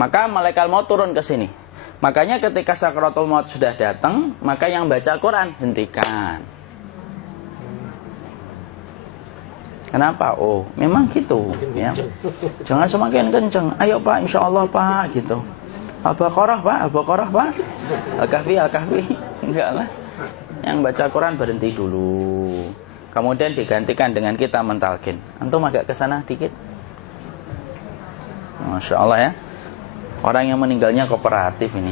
maka malaikat maut turun ke sini. Makanya ketika sakaratul maut sudah datang, maka yang baca Quran hentikan. Kenapa? Oh, memang gitu ya. Jangan semakin kenceng. Ayo Pak, insya Allah Pak, gitu. Al-Baqarah Pak, Al-Baqarah Pak. Al-Kahfi, Al-Kahfi. Enggak lah. Yang baca Quran berhenti dulu. Kemudian digantikan dengan kita mentalkin. Antum agak ke sana dikit. Masya Allah ya. Orang yang meninggalnya kooperatif ini.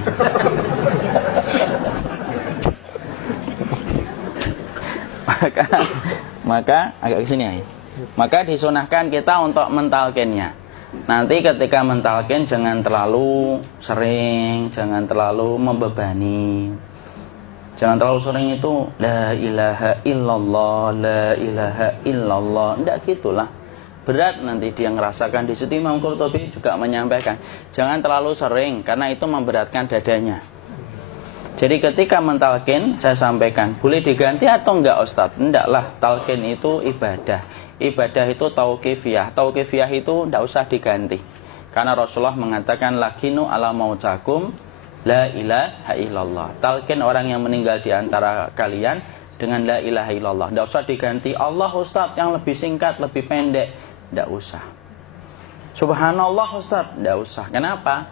maka agak kesini ya. Maka disunahkan kita untuk mentalkinnya. Nanti ketika mentalkin jangan terlalu sering, jangan terlalu membebani. Jangan terlalu sering itu la ilaha illallah, la ilaha illallah. Enggak gitulah. Berat nanti dia ngerasakan. Di situ Imam Qurtubi juga menyampaikan, jangan terlalu sering karena itu memberatkan dadanya. Jadi ketika mentalkin, saya sampaikan, boleh diganti atau enggak Ustadz? Enggaklah, talkin itu ibadah. Ibadah itu tauqifiyah. Tauqifiyah itu enggak usah diganti. Karena Rasulullah mengatakan, lakinu ala mautakum la ilaha illallah. Talkin orang yang meninggal di antara kalian dengan la ilaha illallah. Enggak usah diganti Allah Ustadz yang lebih singkat, lebih pendek. Tidak usah. Subhanallah Ustaz, tidak usah. Kenapa?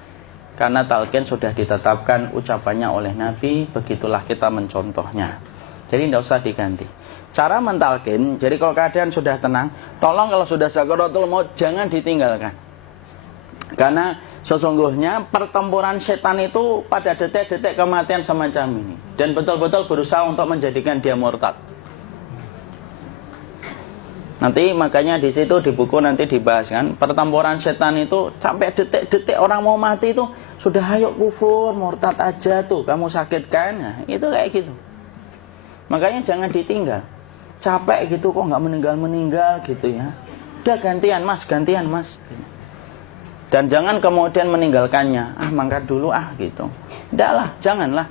Karena talqin sudah ditetapkan ucapannya oleh Nabi, begitulah kita mencontohnya. Jadi tidak usah diganti. Cara mentalqin, jadi kalau keadaan sudah tenang, tolong kalau sudah sakaratul maut jangan ditinggalkan. Karena sesungguhnya pertempuran setan itu pada detik-detik kematian semacam ini. Dan betul-betul berusaha untuk menjadikan dia murtad. Nanti makanya di situ di buku nanti dibahas kan, pertempuran setan itu sampai detik-detik orang mau mati itu sudah ayo kufur, murtad aja tuh, kamu sakit kan? Nah, itu kayak gitu. Makanya jangan ditinggal. Capek gitu kok nggak meninggal gitu ya. Udah gantian mas. Dan jangan kemudian meninggalkannya. Mangkat dulu gitu. Enggak lah, janganlah.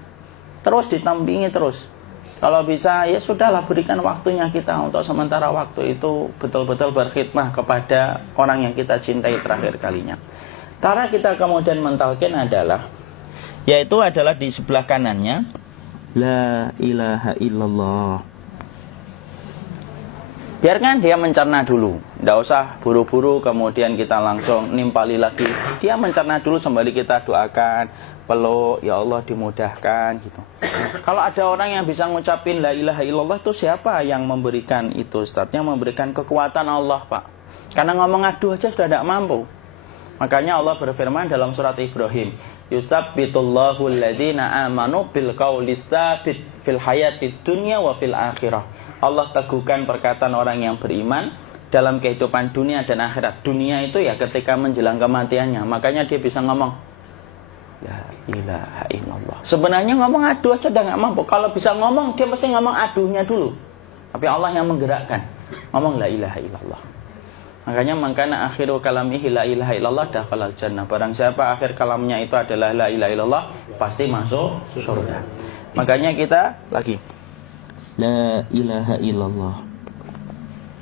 Terus ditampingi terus. Kalau bisa ya sudahlah, berikan waktunya kita untuk sementara waktu itu betul-betul berkhidmah kepada orang yang kita cintai terakhir kalinya. Cara kita kemudian mentalkin adalah, yaitu adalah di sebelah kanannya la ilaha illallah. Biarkan dia mencerna dulu, tidak usah buru-buru kemudian kita langsung nimpali lagi. Dia mencerna dulu sembari kita doakan, peluk, ya Allah dimudahkan gitu. Kalau ada orang yang bisa ngucapin la ilaha illallah, itu siapa yang memberikan itu Ustaz? Yang memberikan kekuatan Allah Pak. Karena ngomong aduh aja sudah tidak mampu. Makanya Allah berfirman dalam surat Ibrahim, yusabbitullahu alladhina amanu bil qawli tsabit fil hayatid dunya wa fil akhirah. Allah teguhkan perkataan orang yang beriman dalam kehidupan dunia dan akhirat. Dunia itu ya ketika menjelang kematiannya. Makanya dia bisa ngomong la ilaha illallah. Sebenarnya ngomong aduh aja udah gak mampu. Kalau bisa ngomong, dia pasti ngomong aduhnya dulu. Tapi Allah yang menggerakkan. Ngomong la ilaha illallah. Makanya mangkana akhiru kalamihi la ilaha illallah dakhalal jannah. Barang siapa akhir kalamnya itu adalah la ilaha illallah, pasti masuk surga. Makanya kita lagi la ilaha illallah.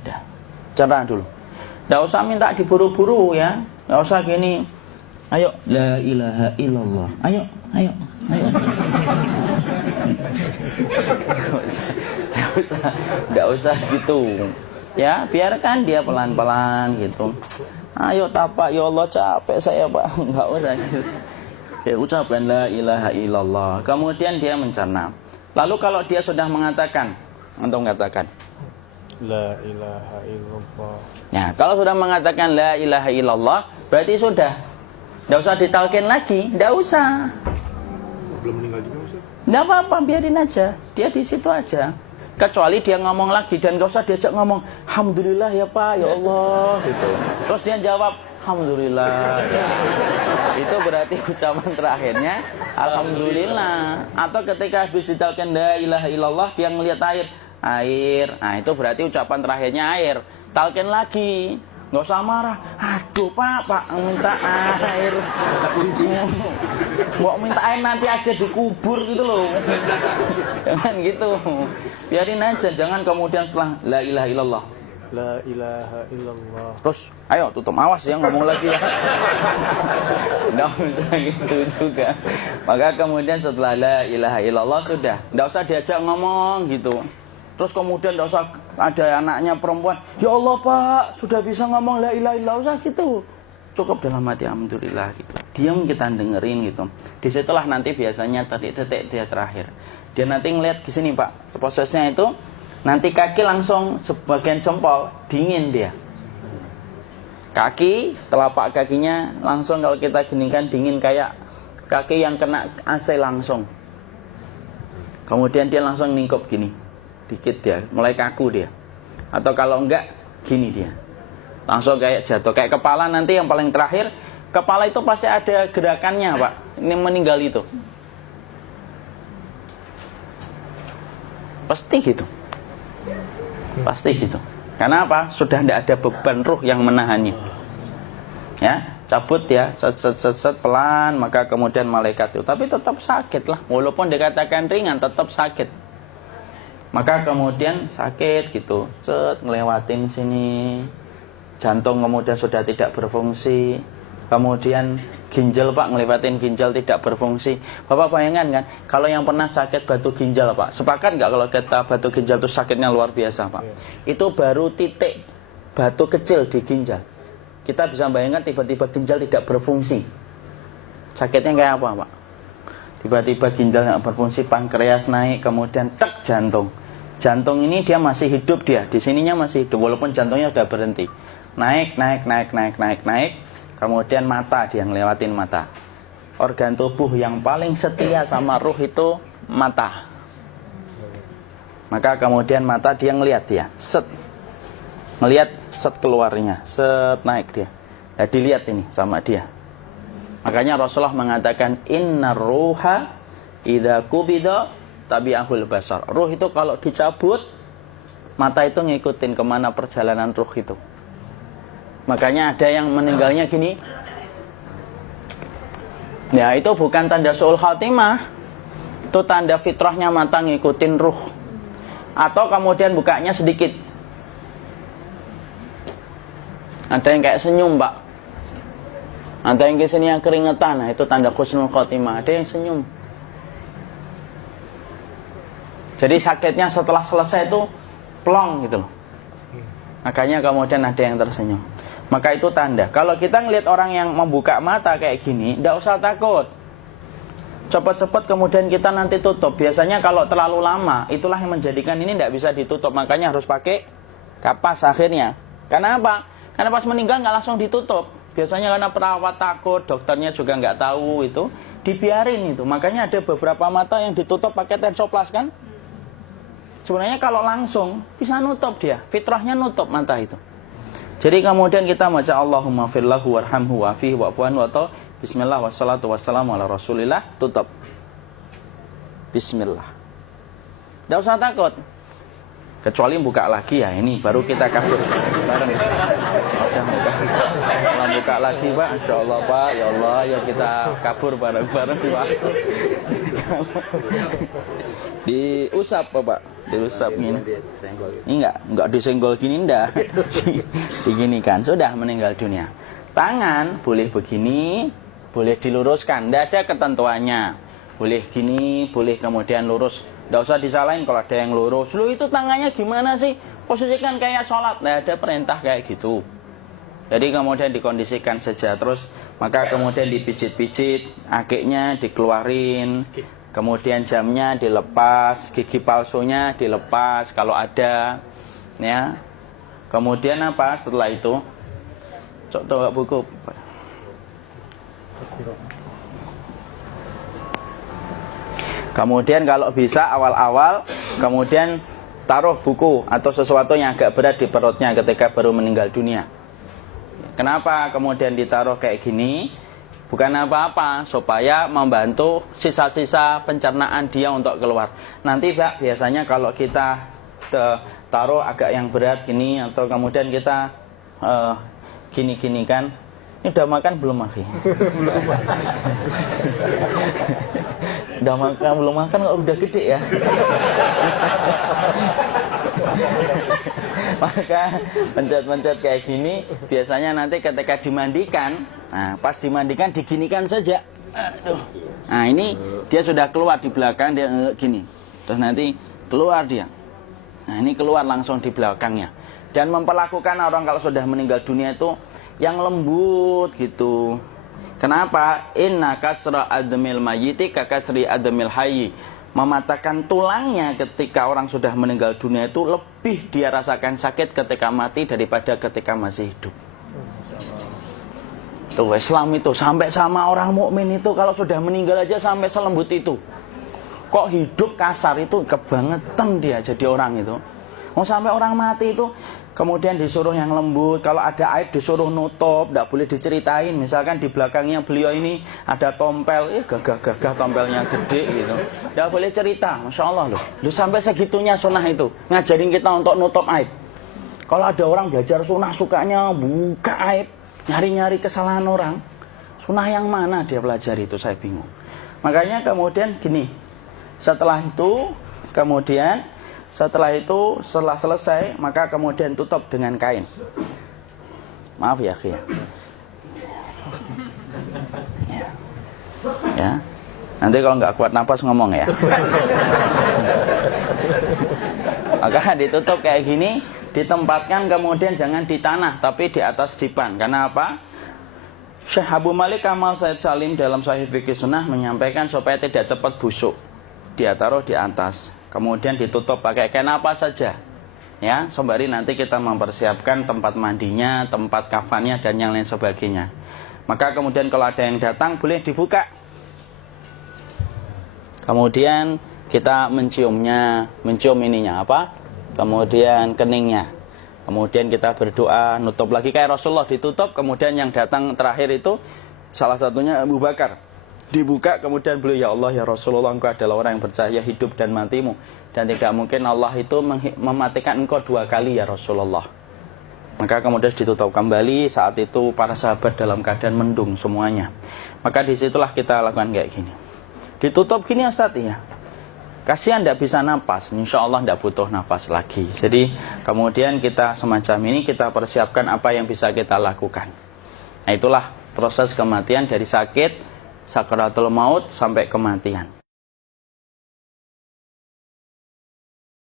Dah. Cerna dulu. Enggak usah minta diburu-buru ya. Enggak usah gini. Ayo la ilaha illallah. Ayo. Enggak usah gitu. Ya, biarkan dia pelan-pelan gitu. Ayo tapak, ya Allah capek saya Pak. Enggak usah gitu. Ya ucapkan la ilaha illallah. Kemudian dia mencerna. Lalu kalau dia sudah mengatakan, antum katakan la ilaha illallah. Ya, kalau sudah mengatakan la ilaha illallah, berarti sudah. Enggak usah ditalkin lagi, enggak usah. Belum meninggal juga Ustaz? Enggak apa-apa, biarin aja. Dia di situ aja. Kecuali dia ngomong lagi dan enggak usah diajak ngomong, alhamdulillah ya Pak, ya Allah gitu. Terus dia jawab, alhamdulillah. Ya. Itu berarti ucapan terakhirnya alhamdulillah. Atau ketika habis ditalkin la ilaha illallah, dia ngelihat air. Nah, itu berarti ucapan terakhirnya air. Talkin lagi. Nggak usah marah. Aduh Pak minta air. Mau minta air nanti aja dikubur gitu loh. Jangan gitu. Biarin aja. Jangan kemudian setelah la ilaha illallah La ilaha illallah. Terus, ayo tutup, awas ya ngomong lagi ya. Nggak usah gitu juga. Maka kemudian setelah la ilaha illallah sudah, nggak usah diajak ngomong gitu. Terus kemudian nggak usah ada anaknya perempuan, ya Allah Pak, sudah bisa ngomong la ilaha illallah, usah gitu. Cukup dalam hati alhamdulillah gitu. Diam kita dengerin gitu. Disitulah nanti biasanya detik-detik dia terakhir. Dia nanti ngeliat di sini Pak, prosesnya itu nanti kaki langsung sebagian jempol dingin dia. Kaki, telapak kakinya langsung kalau kita geningkan dingin kayak kaki yang kena AC langsung. Kemudian dia langsung ningkup gini, dikit dia, mulai kaku dia. Atau kalau enggak, gini dia. Langsung kayak jatuh, kayak kepala nanti yang paling terakhir. Kepala itu pasti ada gerakannya Pak, ini meninggal itu. Pasti gitu. Pasti gitu. Karena apa? Sudah tidak ada beban ruh yang menahannya. Ya, cabut ya, set pelan, maka kemudian malaikat itu. Tapi tetap sakit lah. Walaupun dikatakan ringan, tetap sakit. Maka kemudian sakit gitu. Ngelewatin sini. Jantung kemudian sudah tidak berfungsi. Kemudian ginjal Pak, ngelewatin ginjal tidak berfungsi. Bapak bayangkan kan, kalau yang pernah sakit batu ginjal Pak, sepakat nggak kalau kita batu ginjal itu sakitnya luar biasa Pak? Itu baru titik batu kecil di ginjal. Kita bisa bayangkan tiba-tiba ginjal tidak berfungsi. Sakitnya kayak apa Pak? Tiba-tiba ginjal nggak berfungsi, pankreas naik, kemudian tek jantung. Jantung ini dia masih hidup dia, di sininya masih hidup walaupun jantungnya sudah berhenti. Naik. Kemudian mata, dia ngelewatin mata. Organ tubuh yang paling setia sama ruh itu mata. Maka kemudian mata dia ngelihat dia, set. Ngelihat set keluarnya, set naik dia. Ya, dilihat ini sama dia. Makanya Rasulullah mengatakan innar ruha idza qubida tabi'ahul basar. Ruh itu kalau dicabut, mata itu ngikutin kemana perjalanan ruh itu. Makanya ada yang meninggalnya gini. Ya itu bukan tanda su'ul khatimah. Itu tanda fitrahnya mata ngikutin ruh. Atau kemudian bukanya sedikit. Ada yang kayak senyum Pak. Ada yang kesini yang keringetan. Nah itu tanda husnul khatimah. Ada yang senyum. Jadi sakitnya setelah selesai itu plong gitu loh. Makanya kemudian ada yang tersenyum. Maka itu tanda. Kalau kita ngelihat orang yang membuka mata kayak gini, tidak usah takut. Cepat-cepat kemudian kita nanti tutup. Biasanya kalau terlalu lama, itulah yang menjadikan ini tidak bisa ditutup. Makanya harus pakai kapas akhirnya. Karena apa? Karena pas meninggal nggak langsung ditutup. Biasanya karena perawat takut, dokternya juga nggak tahu itu, dibiarin itu. Makanya ada beberapa mata yang ditutup pakai tensoplas kan? Sebenarnya kalau langsung bisa nutup dia, fitrahnya nutup mata itu. Jadi kemudian kita baca Allahumma firlahu warhamhu wa'afihi wa'fu anhu atau bismillah wassalatu wassalamu ala rasulillah, tutup. Bismillah. Tidak usah takut. Kecuali buka lagi ya, ini baru kita kabur bareng. Kalau buka lagi Pak, insya Allah Pak, ya Allah ya kita kabur bareng-bareng Pak. Diusap Pak, diusap gini. Enggak disenggol gini enggak. Begini kan, sudah meninggal dunia. Tangan boleh begini, boleh diluruskan, tidak ada ketentuannya. Boleh gini, boleh kemudian lurus. Tidak usah disalahin kalau ada yang lurus. Lu itu tangannya gimana sih? Posisikan kayak sholat. Tidak ada perintah kayak gitu. Jadi kemudian dikondisikan saja. Terus maka kemudian dipijit-pijit, akiknya dikeluarin. Kemudian jamnya dilepas, gigi palsunya dilepas kalau ada. Ya. Kemudian apa setelah itu? Coba buku. Kemudian kalau bisa awal-awal kemudian taruh buku atau sesuatu yang agak berat di perutnya ketika baru meninggal dunia. Kenapa kemudian ditaruh kayak gini? Bukan apa-apa, supaya membantu sisa-sisa pencernaan dia untuk keluar. Nanti Pak, biasanya kalau kita taruh agak yang berat gini atau kemudian kita gini-gini kan. Ini udah makan belum Maki? Udah makan belum makan kok udah gede ya. Maka pencet-pencet kayak gini, biasanya nanti ketika dimandikan, nah pas dimandikan diginikan saja. Aduh. Nah ini dia sudah keluar di belakang, dia gini. Terus nanti keluar dia. Nah ini keluar langsung di belakangnya. Dan memperlakukan orang kalau sudah meninggal dunia itu yang lembut gitu. Kenapa? Inna kasra admil mayyiti kakasri admil hayyi. Mematahkan tulangnya ketika orang sudah meninggal dunia itu lebih dia rasakan sakit ketika mati daripada ketika masih hidup. Tuh Islam itu sampai sama orang mukmin itu kalau sudah meninggal aja sampai selembut itu. Kok hidup kasar itu kebangetan dia jadi orang itu. Mau sampai orang mati itu kemudian disuruh yang lembut, kalau ada aib disuruh nutup, tidak boleh diceritain. Misalkan di belakangnya beliau ini ada tompel, gagah-gagah tompelnya gede gitu, tidak boleh cerita. Masya Allah loh, sampai segitunya sunnah itu ngajarin kita untuk nutup aib. Kalau ada orang belajar sunnah sukanya buka aib, nyari-nyari kesalahan orang, sunnah yang mana dia pelajari itu saya bingung. Makanya kemudian gini, setelah selesai, maka kemudian tutup dengan kain. Maaf ya, Ki. Ya. Nanti kalau nggak kuat napas ngomong ya. Maka ditutup kayak gini, ditempatkan kemudian jangan di tanah, tapi di atas dipan. Karena apa? Syekh Abu Malik Kamal Said Salim dalam Sahih Fikih Sunnah menyampaikan supaya tidak cepat busuk. Dia taruh di atas. Kemudian ditutup pakai kain apa saja. Ya, sembari nanti kita mempersiapkan tempat mandinya, tempat kafannya dan yang lain sebagainya. Maka kemudian kalau ada yang datang boleh dibuka. Kemudian kita mencium ininya apa? Kemudian keningnya. Kemudian kita berdoa, nutup lagi kayak Rasulullah ditutup, kemudian yang datang terakhir itu salah satunya Abu Bakar. Dibuka kemudian beliau, ya Allah ya Rasulullah, engkau adalah orang yang percaya hidup dan matimu, dan tidak mungkin Allah itu mematikan engkau 2 kali ya Rasulullah. Maka kemudian ditutup kembali. Saat itu para sahabat dalam keadaan mendung semuanya. Maka disitulah kita lakukan kayak gini. Ditutup gini Ustaz ya. Kasihan tidak bisa nafas, insya Allah tidak butuh nafas lagi. Jadi kemudian kita semacam ini kita persiapkan apa yang bisa kita lakukan. Nah itulah proses kematian dari sakit sakaratul maut sampai kematian.